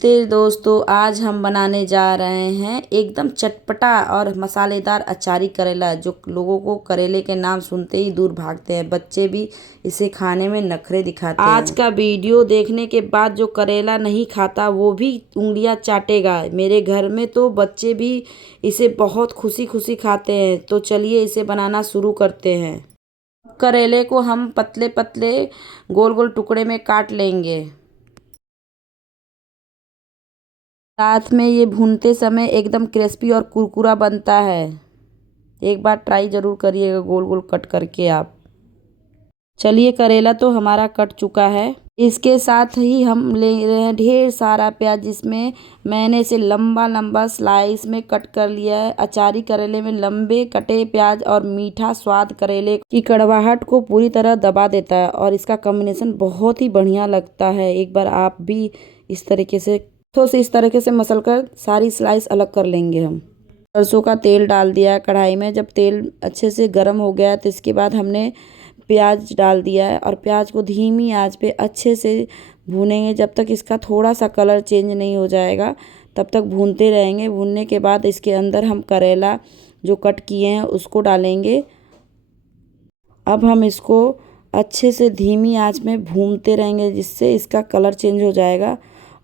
तो दोस्तों आज हम बनाने जा रहे हैं एकदम चटपटा और मसालेदार अचारी करेला, जो लोगों को करेले के नाम सुनते ही दूर भागते हैं। बच्चे भी इसे खाने में नखरे दिखाते हैं। आज का वीडियो देखने के बाद जो करेला नहीं खाता वो भी उंगलियां चाटेगा। मेरे घर में तो बच्चे भी इसे बहुत खुशी खुशी खाते हैं। तो चलिए इसे बनाना शुरू करते हैं। करेले को हम पतले पतले गोल गोल टुकड़े में काट लेंगे। साथ में ये भूनते समय एकदम क्रिस्पी और कुरकुरा बनता है। एक बार ट्राई ज़रूर करिएगा गोल गोल कट करके आप। चलिए करेला तो हमारा कट चुका है। इसके साथ ही हम ले रहे हैं ढेर सारा प्याज, जिसमें मैंने इसे लंबा लंबा स्लाइस में कट कर लिया है। अचारी करेले में लंबे कटे प्याज और मीठा स्वाद करेले की कड़वाहट को पूरी तरह दबा देता है और इसका कॉम्बिनेशन बहुत ही बढ़िया लगता है। एक बार आप भी इस तरीके से इस तरीके से मसल कर सारी स्लाइस अलग कर लेंगे। हम सरसों का तेल डाल दिया कढ़ाई में। जब तेल अच्छे से गर्म हो गया तो इसके बाद हमने प्याज डाल दिया है और प्याज को धीमी आंच पे अच्छे से भूनेंगे जब तक इसका थोड़ा सा कलर चेंज नहीं हो जाएगा, तब तक भूनते रहेंगे। भूनने के बाद इसके अंदर हम करेला जो कट किए हैं उसको डालेंगे। अब हम इसको अच्छे से धीमी आंच में भूनते रहेंगे, जिससे इसका कलर चेंज हो जाएगा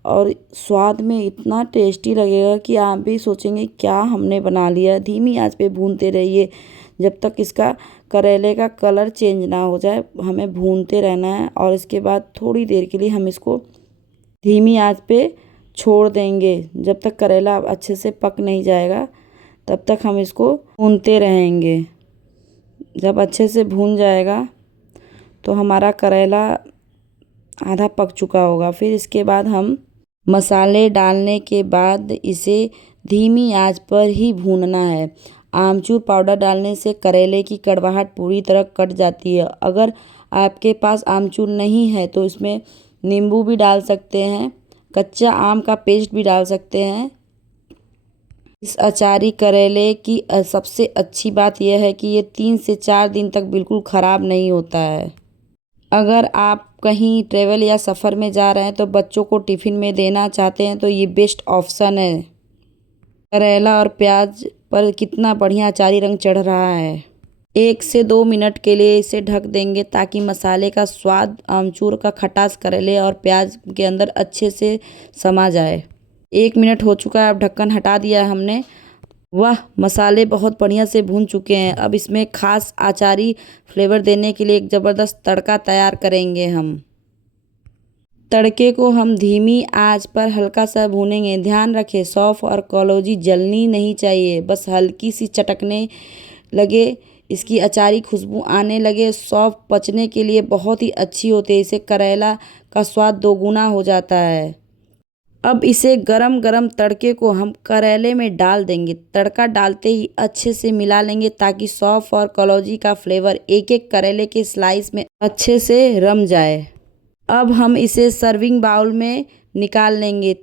और स्वाद में इतना टेस्टी लगेगा कि आप भी सोचेंगे क्या हमने बना लिया। धीमी आंच पे भूनते रहिए जब तक इसका करेले का कलर चेंज ना हो जाए। हमें भूनते रहना है और इसके बाद थोड़ी देर के लिए हम इसको धीमी आंच पे छोड़ देंगे। जब तक करेला अच्छे से पक नहीं जाएगा तब तक हम इसको भूनते रहेंगे। जब अच्छे से भून जाएगा तो हमारा करेला आधा पक चुका होगा। फिर इसके बाद हम मसाले डालने के बाद इसे धीमी आंच पर ही भूनना है। आमचूर पाउडर डालने से करेले की कड़वाहट पूरी तरह कट जाती है। अगर आपके पास आमचूर नहीं है तो इसमें नींबू भी डाल सकते हैं, कच्चा आम का पेस्ट भी डाल सकते हैं। इस अचारी करेले की सबसे अच्छी बात यह है कि ये 3 से 4 दिन तक बिल्कुल ख़राब नहीं होता है। अगर आप कहीं ट्रेवल या सफ़र में जा रहे हैं तो बच्चों को टिफ़िन में देना चाहते हैं तो ये बेस्ट ऑप्शन है। करेला और प्याज पर कितना बढ़िया अचारी रंग चढ़ रहा है। 1 से 2 मिनट के लिए इसे ढक देंगे ताकि मसाले का स्वाद, आमचूर का खटास करेले और प्याज के अंदर अच्छे से समा जाए। 1 मिनट हो चुका है, अब ढक्कन हटा दिया है हमने। वाह, मसाले बहुत बढ़िया से भून चुके हैं। अब इसमें खास अचारी फ्लेवर देने के लिए एक ज़बरदस्त तड़का तैयार करेंगे। हम तड़के को हम धीमी आंच पर हल्का सा भूनेंगे। ध्यान रखें सौंफ और कलौंजी जलनी नहीं चाहिए, बस हल्की सी चटकने लगे, इसकी अचारी खुशबू आने लगे। सौंफ पचने के लिए बहुत ही अच्छी होती है, इससे करेला का स्वाद दोगुना हो जाता है। अब इसे गरम गरम तड़के को हम करेले में डाल देंगे। तड़का डालते ही अच्छे से मिला लेंगे ताकि सौंफ और कलौंजी का फ्लेवर एक एक करेले के स्लाइस में अच्छे से रम जाए। अब हम इसे सर्विंग बाउल में निकाल लेंगे।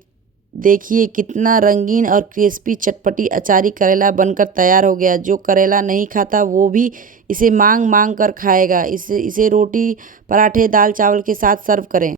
देखिए कितना रंगीन और क्रिस्पी चटपटी अचारी करेला बनकर तैयार हो गया। जो करेला नहीं खाता वो भी इसे मांग मांग कर खाएगा। इसे रोटी, पराठे, दाल चावल के साथ सर्व करें।